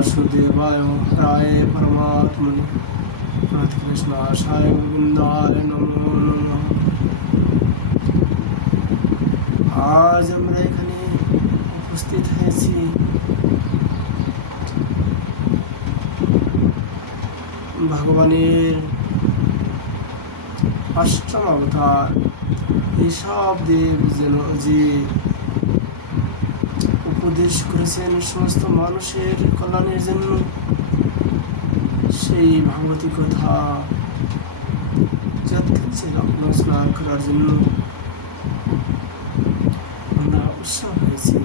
वासुदेवाय हराय परमात्मने कृष्णाशाय गोविंदाय नमो नमः। আজ আমরা এখানে উপস্থিত হয়েছি ভগবানের অষ্টম অবতার ঋষভ দেব যেন যে উপদেশ করেছেন সমস্ত মানুষের কল্যাণের জন্য, সেই ভাগবতী কথা যৎকিঞ্চিৎ আলোচনা করার জন্য আমরা উৎসাহ হয়েছি।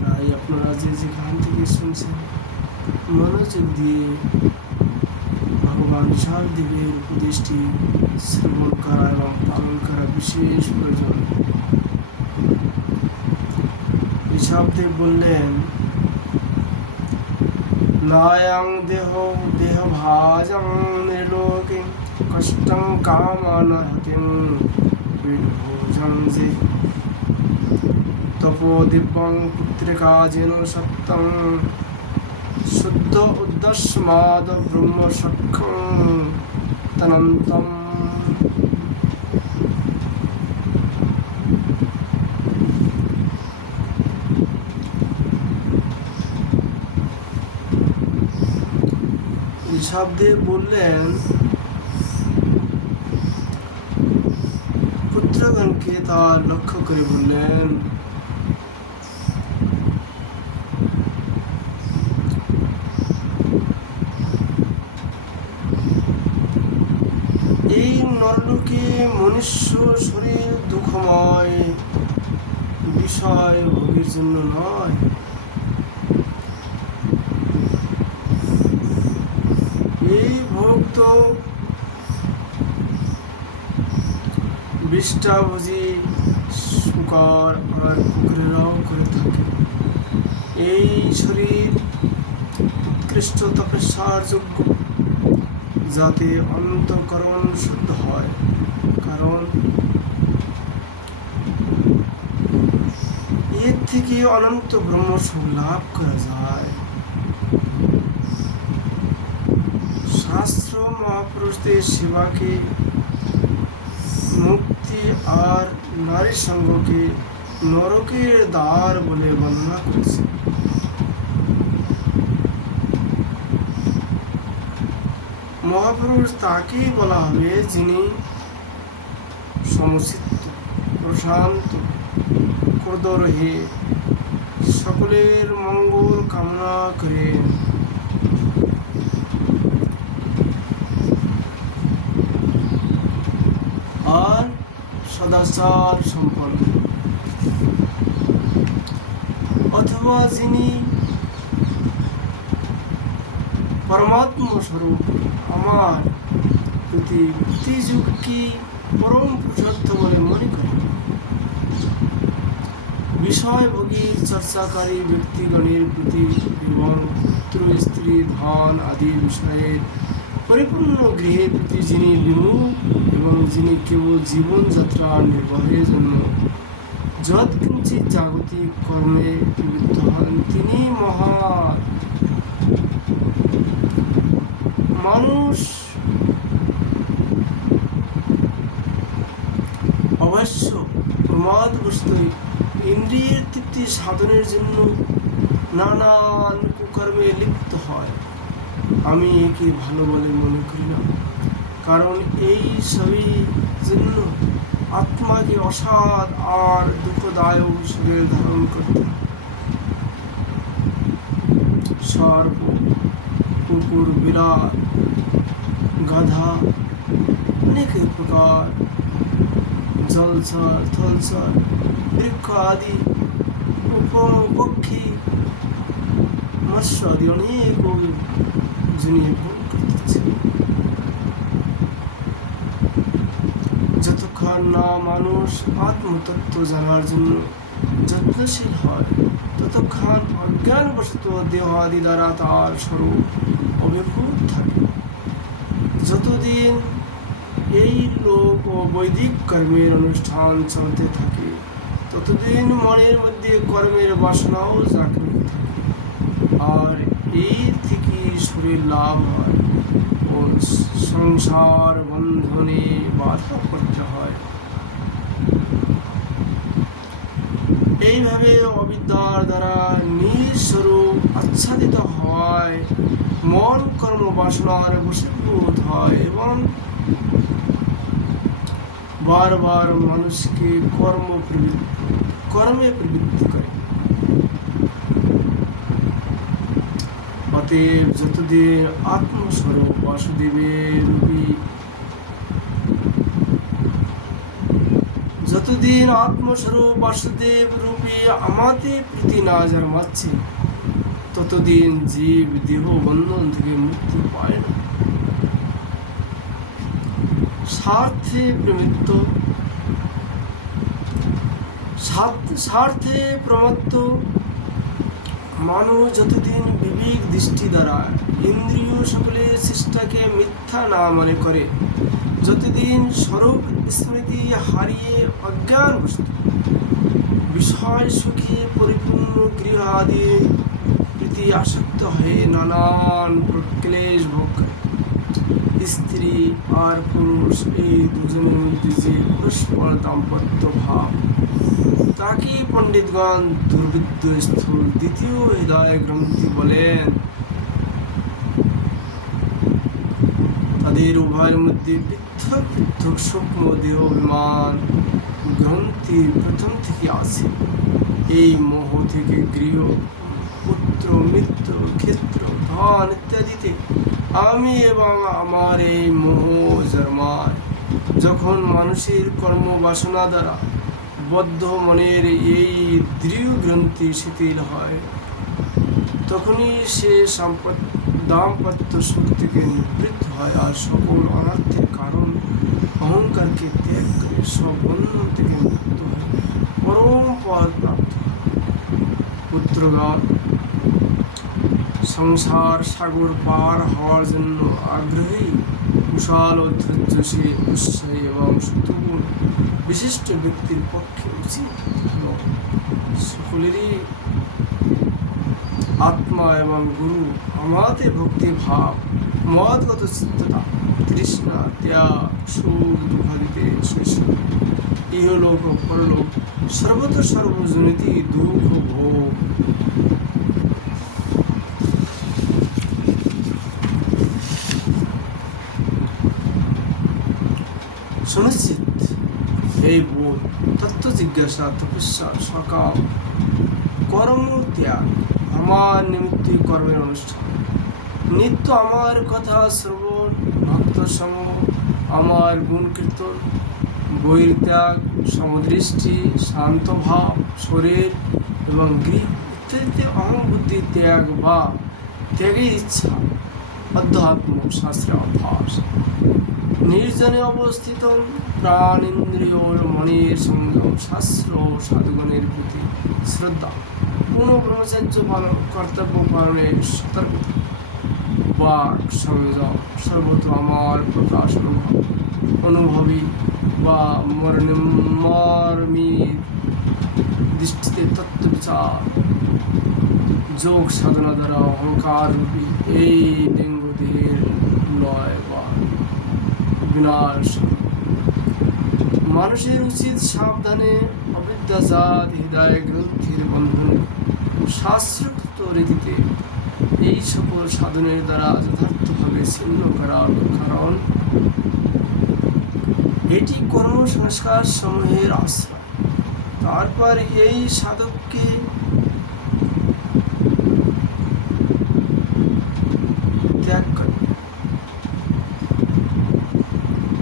তাই আপনারা যে যেখান থেকে শুনছেন মনোযোগ দিয়ে ভগবান ঋষভ দেবের উপদেশটি শ্রবণ করা এবং পালন করা বিশেষ প্রয়োজন। ঋষভ দেব বললেন, নায়ং দেহ ভাজং নির্লোকে কষ্টং কামানহতিং বিভোজং যে তপো দিব্যং পুত্রিকা যেন সত্যং শুদ্ধ উদ্দস্মাদ ব্রহ্ম সক্ষং তনন্তম। ঋষভদেব বললেন, পুত্রগণকে তার লক্ষ্য করে বললেন, এই নরলোকে মনুষ্য শরীর দুঃখময় বিষয় ভোগের জন্য নয়, এই ভোগ তো বিষ্টাভোজী শুকর আর কুকুরেরাও করে থাকে। এই শরীর উৎকৃষ্ট তপস্যার যোগ্য, যাতে অন্তঃকরণ শুদ্ধ হয়, কারণ এর থেকে অনন্ত ব্রহ্মসুখ লাভ করা যায়। শাস্ত্র মহাপুরুষদের সেবাকে মুক্তি আর নারী সঙ্গকে নরকের দ্বার বলে বর্ণনা করেছে। মহাপুরুষ তাকেই বলা হবে যিনি সমচিত্ত, প্রশান্ত, ক্রোধরহে সকলের মঙ্গল কামনা করেন। আর সদাচার সম্পন্ন, অথবা যিনি পরমাত্মা স্বরূপ আমার প্রতি যুগকে পরম পুরুষার্থ বলে মনে করেন। বিষয়ভোগী চর্চাকারী ব্যক্তিগণের প্রতি এবং পুত্র স্ত্রী ধন আদি বিষয়ের পরিপূর্ণ গৃহের প্রতি যিনি বিমুখ এবং যিনি কেবল জীবনযাত্রা নির্বাহের জন্য যৎকিঞ্চিৎ জাগতিক কর্মে প্রবৃত্ত হন, তিনি মহান। মানুষ অবশ্য প্রমাদবশতই ইন্দ্রিয়ের তৃপ্তি সাধনের জন্য নানান কুকর্মে লিপ্ত হয়। আমি একে ভালো বলে মনে করি না, কারণ এই সবই জন্য আত্মাকে অসাধ আর দুঃখদায়ক শরীর ধারণ করতে হয়। সর্প, কুকুর, বিড়াল, গাধা, অনেক প্রকার জলচর, থলচর, বৃক্ষ আদি, পক্ষী, মৎস্য আদি অনেক যিনি ভোগ করতেছে। যতক্ষণ না মানুষ আত্মতত্ত্ব জানার জন্য যত্নশীল হয়, ততক্ষণ অজ্ঞানবশত দেহ আদি দ্বারা তার স্বরূপ অভিভূত থাকে। যতদিন এই লোক ও বৈদিক কর্মের অনুষ্ঠান চলতে থাকে, ততদিন মনের মধ্যে কর্মের বাসনাও জাগ্রত থাকে। আর এর থেকে শরীর লাভ হয় ও সংসার বন্ধনে বাধা করতে হয়। এইভাবে অবিদ্যার দ্বারা নিজ স্বরূপ আচ্ছাদিত হওয়ায় মন কর্ম বাসনার বশীভূত হয় এবং বারবার মানুষকে কর্মে প্রবৃত্ত করে। অতএব যতদিন আত্মস্বরূপ বাসুদেবের রূপী আমাদের প্রীতি না জন্মাচ্ছে, ততদিন জীব দেহ বন্ধন থেকে মুক্তি পায় না। স্বার্থে প্রমত্ত মানুষ যতদিন বিবেক দৃষ্টি দ্বারা ইন্দ্রিয় সকলের চেষ্টাকে মিথ্যা না মনে করে, যতদিন স্বরূপ স্মৃতি হারিয়ে অজ্ঞান বস্তু বিষয় সুখে পরিপূর্ণ গৃহাদি প্রীতি আসক্ত হয়ে নানান ক্লেশ ভোগ করে। স্ত্রী আর পুরুষ এই দুজনের মধ্যে যে পরস্পর দাম্পত্য ভাব, তাকে পণ্ডিতগণ দুর্বৃত্ত স্থূল দ্বিতীয় হৃদয় গ্রন্থি বলেন। তাদের উভয়ের মধ্যে পৃথক পৃথক সূক্ষ্ম দেহ অভিমান গ্রন্থি প্রথম থেকে আছে। এই মোহ থেকে গৃহ, পুত্র, মিত্র, ক্ষেত্র, ধন ইত্যাদিতে আমি এবং আমার এই মোহ জন্মায়। যখন মানুষের কর্ম বাসনা দ্বারা বদ্ধ মনের এই দৃঢ় গ্রন্থি শিথিল হয়, তখনই সে দাম্পত্য সুখ থেকে নিবৃত্ত হয় আর সকল অনর্থের কারণ অহংকারকে ত্যাগ করে সব বন্ধন থেকে মুক্ত হয়, পরম পদ প্রাপ্ত হয়। পুত্রগণ সংসার সাগর পার হওয়ার জন্য আগ্রহী, কুশল ও ধৈর্যশীল, উৎসাহী এবং শতগুণ বিশিষ্ট ব্যক্তির পক্ষে উচিত হল সকলেরই আত্মা এবং গুরু আমাতে ভক্তি ভাব, মদগত চিত্ততা, তৃষ্ণা ত্যাগ, সুখ দুঃখাদিতে শৈশব, ইহলোক ও পরলোক সর্বত সর্বজনিতি দুঃখ ভোগ। সুনিশ্চিত এই বোধ, তত্ত্ব জিজ্ঞাসা, তপস্যা, সকাম, কর্ম ত্যাগ, আমার নিমিত্ত কর্মের অনুষ্ঠান, নিত্য আমার কথা শ্রবণ, ভক্ত সঙ্গ, আমার গুণ কীর্তন, বহির্ত্যাগ, সমদৃষ্টি, শান্ত ভাব, শরীর এবং গৃহ ইত্যাদিতে অহং বুদ্ধি ত্যাগ বা ত্যাগের ইচ্ছা, অধ্যাত্ম শাস্ত্রের অভ্যাস, নির্জনে অবস্থিত প্রাণ ইন্দ্রিয় মনের সংযম, শাস্ত্র ও সাধুগণের প্রতি শ্রদ্ধা, পূর্ণ ব্রহ্মচর্য পালন, কর্তব্য পালনের সতর্কতা, বাক সংযম, সর্বত্র আমার প্রকাশ অনুভবী বা মর্মীর দৃষ্টিতে তত্ত্ব বিচার, যোগ সাধনা দ্বারা অহংকার রূপী এই লিঙ্গ দেহের লয় বা বিনাশ। মানুষের উচিত সাবধানে অবিদ্যাজাত হৃদয় গ্রন্থির বন্ধনে শাস্ত্রোক্ত রীতিতে এই সকল সাধনের দ্বারা যথার্থভাবে ছিন্ন করার কারণ এটি কর্মসংস্কার সমূহের আশ্রয়। তারপর এই সাধককে ত্যাগ করবে,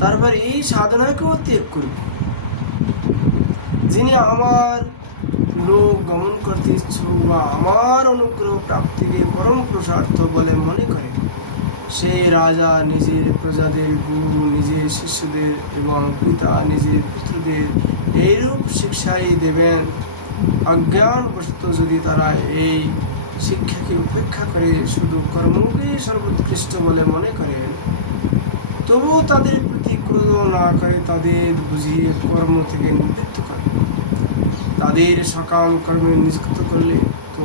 তারপর এই সাধনাকেও ত্যাগ করবে। যিনি আমার লোক গমন করতে ইচ্ছুক বা আমার অনুগ্রহ প্রাপ্তিকে পরম পুরুষার্থ বলে মনে করে, সেই রাজা নিজের প্রজাদের, গুরু নিজের শিষ্যদের এবং পিতা নিজের পুত্রদের এইরূপ শিক্ষাই দেবেন। অজ্ঞানবশত যদি তারা এই শিক্ষাকে উপেক্ষা করে শুধু কর্মকে সর্বোৎকৃষ্ট বলে মনে করেন, তবুও তাদের প্রতি ক্রোধ না করে তাদের বুঝিয়ে কর্ম থেকে নিবৃত্ত করে, তাদের সকাম কর্মে নিযুক্ত করলে তো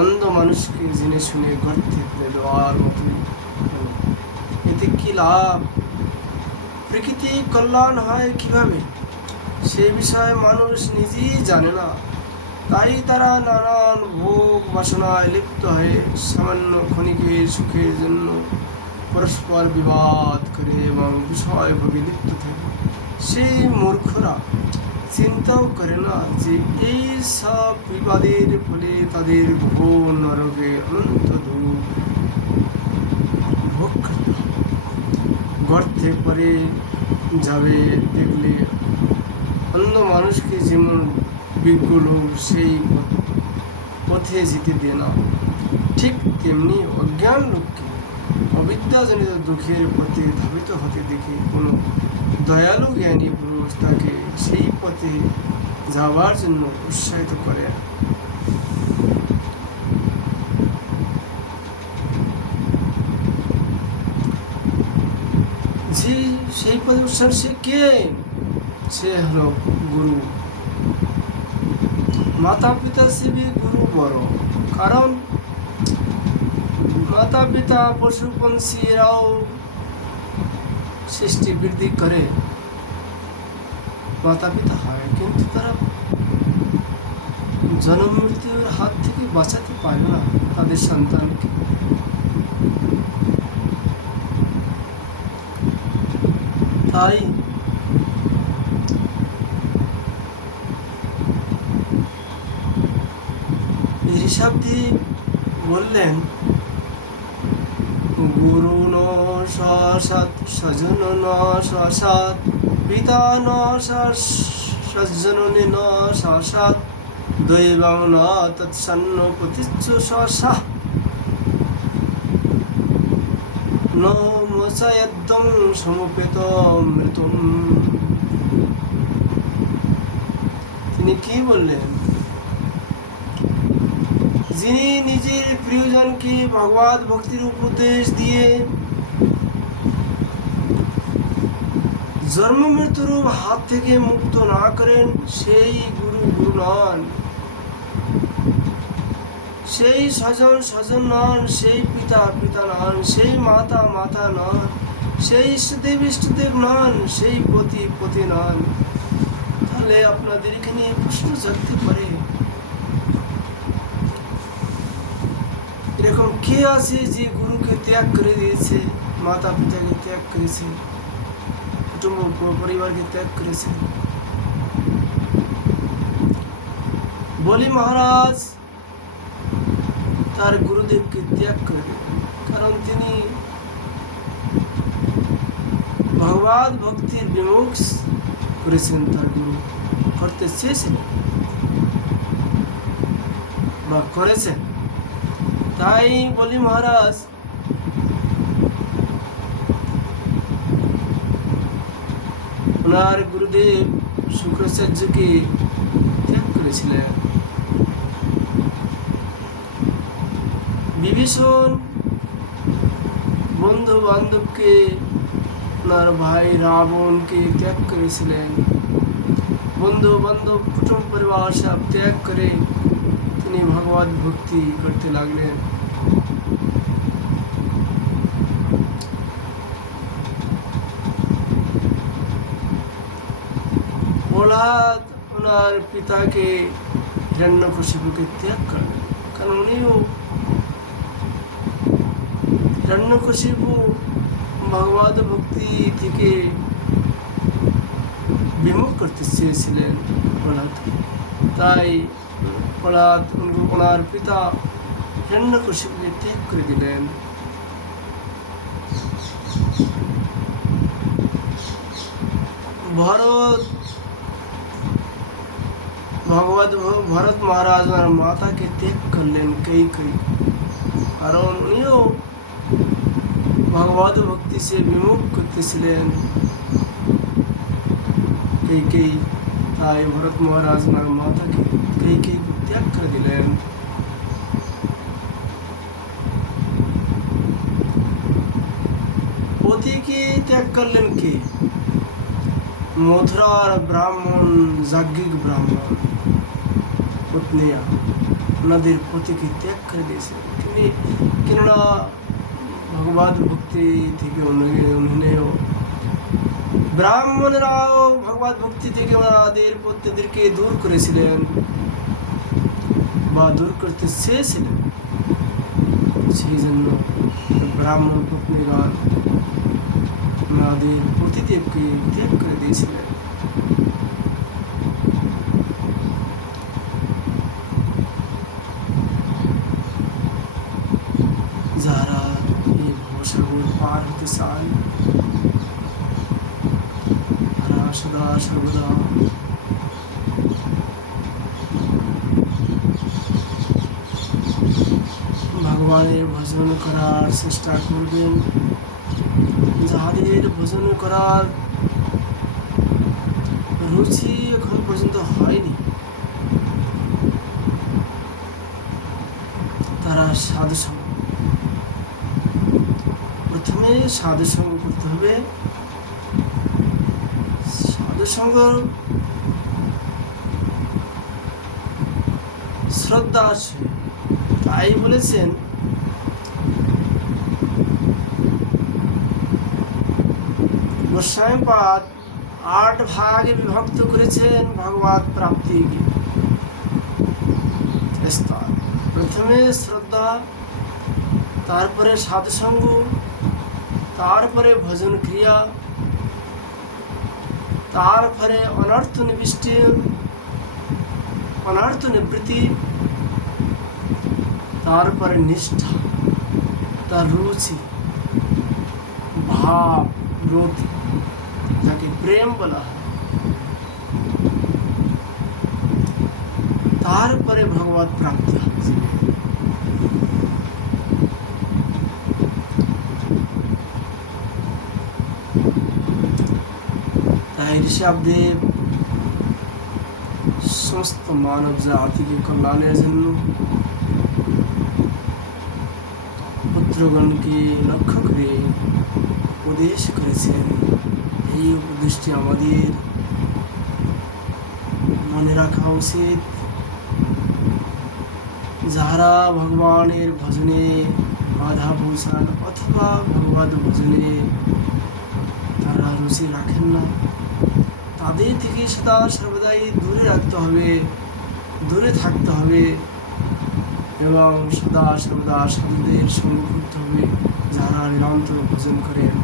অন্ধ মানুষকে জেনে শুনে গর্তে ফেলে দেওয়ার মতোই হলো। এতে কি লাভ? প্রকৃতি কল্যাণ হয় কিভাবে সে বিষয়ে মানুষ নিজেই জানে না। তাই তারা নানান ভোগ বাসনায় লিপ্ত হয়ে সামান্য ক্ষণিকের সুখের জন্য পরস্পর বিবাদ করে এবং বিষয় ভোগে লিপ্ত থাকে। সেই মূর্খরা চিন্তাও করে না যে এই সব বিবাদের ফলে তাদের ঘোর নরকে অনন্ত দুঃখ ভোগ করতে হবে। গর্তে পরে যাবে দেখলে অন্য মানুষকে যেমন বিজ্ঞ লোক সেই পথে যেতে দেয় না, ঠিক তেমনি অজ্ঞান লোককে অবিদ্যাজনিত দুঃখের পথে ধাবিত হতে দেখে কোনো দয়ালু জ্ঞানী পুরুষ তাকে সেই পথে যাবার জন্য উৎসাহিত করে। যে সেই পথে উৎসাহ সে কে? সে হলো গুরু। মাতা পিতা সে भी গুরু বড়, কারণ মাতা পিতা পশু পঞ্চীরাও সৃষ্টি বৃদ্ধি করে মাতা পিতা হয়, কিন্তু তারা জন্ম মৃত্যুর হাত থেকে বাঁচাতে পারে না তাদের সন্তানকে। তাই ঋষভদেব বললেন, গুরু ন সৎ স্বজন ন সৎ পিতা ন সজ্জননে ন সৎ দৈবং ন তৎসন্ন প্রতিচ্ছ সৎ ন মোচয়দ্দং সমুপেত মৃতম। তিনি কি বললেন? যিনি নিজের প্রিয়জনকে ভগবত ভক্তির উপদেশ দিয়ে জন্ম মৃত্যুর হাত থেকে মুক্ত না করেন সেই গুরু গুরু নন, সেই স্বজন স্বজন নন, সেই পিতা পিতা নন, সেই মাতা মাতা নন, সেই ইষ্টদেব ইষ্টদেব নন, সেই পতি পতি নন। তাহলে আপনাদের এখানে প্রশ্ন জাগতে পারে, এরকম কে আছে যে গুরুকে ত্যাগ করে দিয়েছে, মাতা পিতাকে ত্যাগ করেছে, কুটুম্ব পরিবারকে ত্যাগ করেছে? বলি মহারাজ তার গুরুদেবকে ত্যাগ করে দিলেন, কারণ তিনি ভগবত ভক্তির বিমুখ করেছিলেন, তার গুরু করতে চেয়েছিলেন বা করেছেন। তাই বলি মহারাজ ওনার গুরুদেব শুক্রাচার্যকে ত্যাগ করেছিলেন। বিভীষণ বন্ধু বান্ধবকে, ওনার ভাই রাবণকে ত্যাগ করেছিলেন। বন্ধু বান্ধব কুটুম্ব পরিবার সব ত্যাগ করে তিনি ভগবত ভক্তি করতে লাগলেন। প্রহ্লাদ ওনার পিতাকে হিরণ্যকশিপুকে ত্যাগ করলেন, কারণ উনিও হিরণ্যকশিপু ভগবত ভক্তি থেকে বিমুখ করতে চেয়েছিলেন প্রহ্লাদ। তাই প্রহ্লাদ ওনার পিতা হিরণ্যকশিপুকে ত্যাগ করে দিলেন। ভরত মহারাজ আর মাতাকে ত্যাগ করলেন कैकेयी, কারণ উনিও ভগবত ভক্তি সে বিমুখ করতেছিলেন कैकेयी। তাই ভরত মহারাজ আর মাতাকে कैकेयी ত্যাগ করে দিলেন। পতিকে ত্যাগ করলেন কে? মথুরার ব্রাহ্মণ, যাজ্ঞিক ব্রাহ্মণ পত্নিয়া ওনাদের পতিকে ত্যাগ করে দিয়েছেন। কেননা ভগবত ভক্তি থেকে উন্নয়নেও ব্রাহ্মণরাও ভগবত ভক্তি থেকে ওনাদের পতিদেরকে দূর করেছিলেন বা দূর করতে চেয়েছিলেন। সেই জন্য ব্রাহ্মণ পত্নীগণ ওনাদের পতিদেবকে ত্যাগ করে দিয়েছিলেন। যারা এই ভবসাগর পার হতে চান, তারা সদা সর্বদা ভগবানের ভজন করার চেষ্টা করবেন। যাদের ভজন করার রুচি এখন পর্যন্ত হয়নি, তারা সাধুসঙ্গ, প্রথমে সাধুসঙ্গ করতে হবে। সাধুসঙ্গ শ্রদ্ধা আছে, তাই বলেছেন গোস্বামীপাদ 8 ভাগে বিভক্ত করেছেন ভগবত প্রাপ্তিকে। প্রথমে শ্রদ্ধা, তারপরে সাধুসঙ্গ, তারপরে ভজন ক্রিয়া, তারপরে অনর্থ নিবৃত্তি, তারপরে নিষ্ঠা, তার রুচি, ভাব, রতি, যাকে প্রেম বলা হয়, তারপরে ভগবত প্রাপ্তি হবে। তাই ঋষভদেব সমস্ত মানব জাতিকে কল্যাণের জন্য পুত্রগণকে লক্ষ্য করে উপদেশ করেছেন। এই উপদেশটি আমাদের মনে রাখা উচিত। যারা ভগবানের ভজনে বাধা পৌঁছান অথবা ভগবত ভজনে তারা রুচি রাখেন না, তাদের থেকে সদা সর্বদাই দূরে রাখতে হবে, দূরে থাকতে হবে এবং সদা সর্বদা সাধুদের সঙ্গ করতে হবে, যারা নিরন্তর ভজন করেন,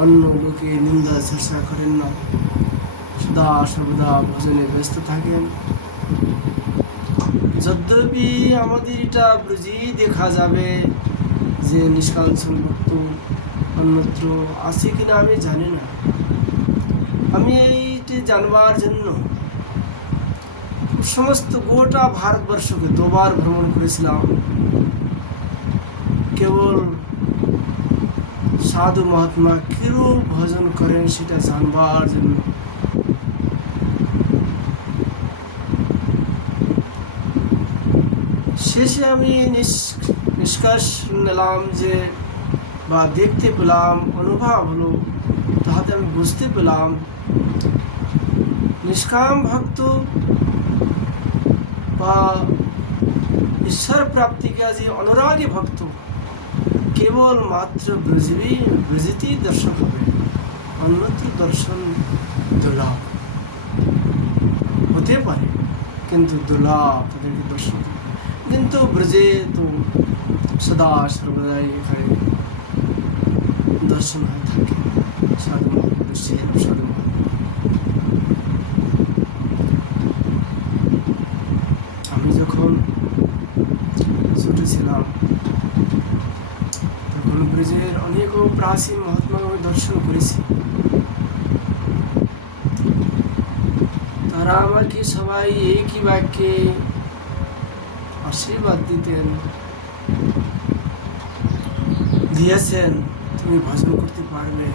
অন্য লোকে নিন্দা চর্চা করেন না, সদা সর্বদা ভজনে ব্যস্ত থাকেন। যদ্যপি আমাদের এটা ব্রজেই দেখা যাবে যে নিষ্কাঞ্চন ভক্ত অন্যত্র আছে কিনা আমি জানি না। আমি এইটি জানবার জন্য সমস্ত গোটা ভারতবর্ষকে 2 বার ভ্রমণ করেছিলাম, কেবল সাধু মহাত্মা কিরূপ ভজন করেন সেটা জানবার জন্য। শেষে আমি নিষ্কর্ষ নিলাম যে বা দেখতে পেলাম, অনুভব হলো, তাহাতে আমি বুঝতে পেলাম নিষ্কাম ভক্ত বা ঈশ্বর প্রাপ্তিকে যে অনুরাগী ভক্ত কেবল মাত্র ব্রজেতেই দর্শন হবে, অন্যত্র দর্শন দুর্লভ হতে পারে, কিন্তু দুর্লভ তাদেরকে দর্শন। কিন্তু ব্রজে তো সদা সর্বদাই এখানে দর্শন হয়ে থাকে সাধু সাধু। আমি যখন ছোট ছিলাম তখন ব্রজের অনেক প্রাচীন মহাত্মা আমি দর্শন করেছি। তারা আমাকে সবাই একই বাক্যে আশীর্বাদ দিয়েছেন, তুমি ভজন করতে পারবে,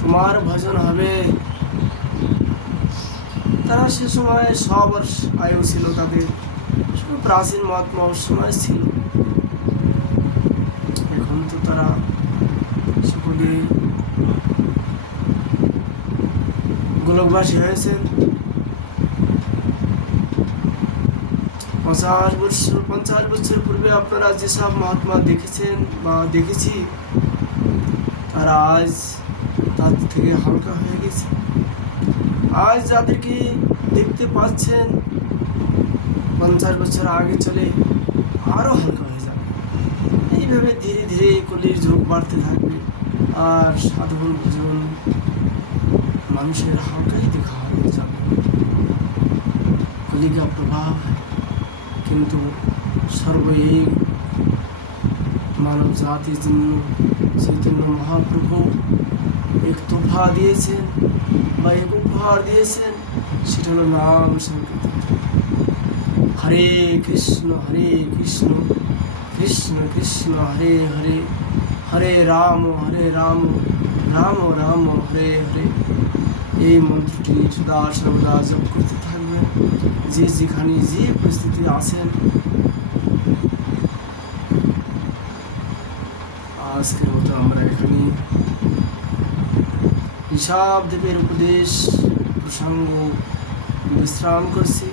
তোমার ভজন হবে। তারা সে সময় 100 বর্ষ আয়ু ছিল তাদের, প্রাচীন মহাত্মা সময় ছিল। এখন তো তারা সকলে গোলকবাসী হয়েছেন। 50 বছর পূর্বে আপনারা যেসব মহাত্মা দেখেছেন বা দেখেছি, তারা আজ তার থেকে হালকা হয়ে গেছে। আজ যাদেরকে দেখতে পাচ্ছেন 50 বছর আগে চলে আরও হালকা হয়ে যাবে। এইভাবে ধীরে ধীরে কলির যুগ বাড়তে থাকবে, আর সাধারণ ভোজন মানুষের হালকাই দেখা হয়ে যাবে। কলিকা প্রভাব, কিন্তু এই মানব জাতির জন্য চৈতন্য মহাপ্রভু এক তোফা দিয়েছেন বা এক উপহার দিয়েছেন, সেটা হলো নাম সংকীর্তন। হরে কৃষ্ণ কৃষ্ণ কৃষ্ণ হরে হরে, হরে রাম রাম রাম হরে হরে। এই মন্ত্রটি সদা সর্বদা জপ করতে থাকবেন, যে যেখানে যে পরিস্থিতি আছেন। আজকের মতো আমরা এখানে ঋষভদেবের উপদেশ প্রসঙ্গ বিশ্রাম করছি।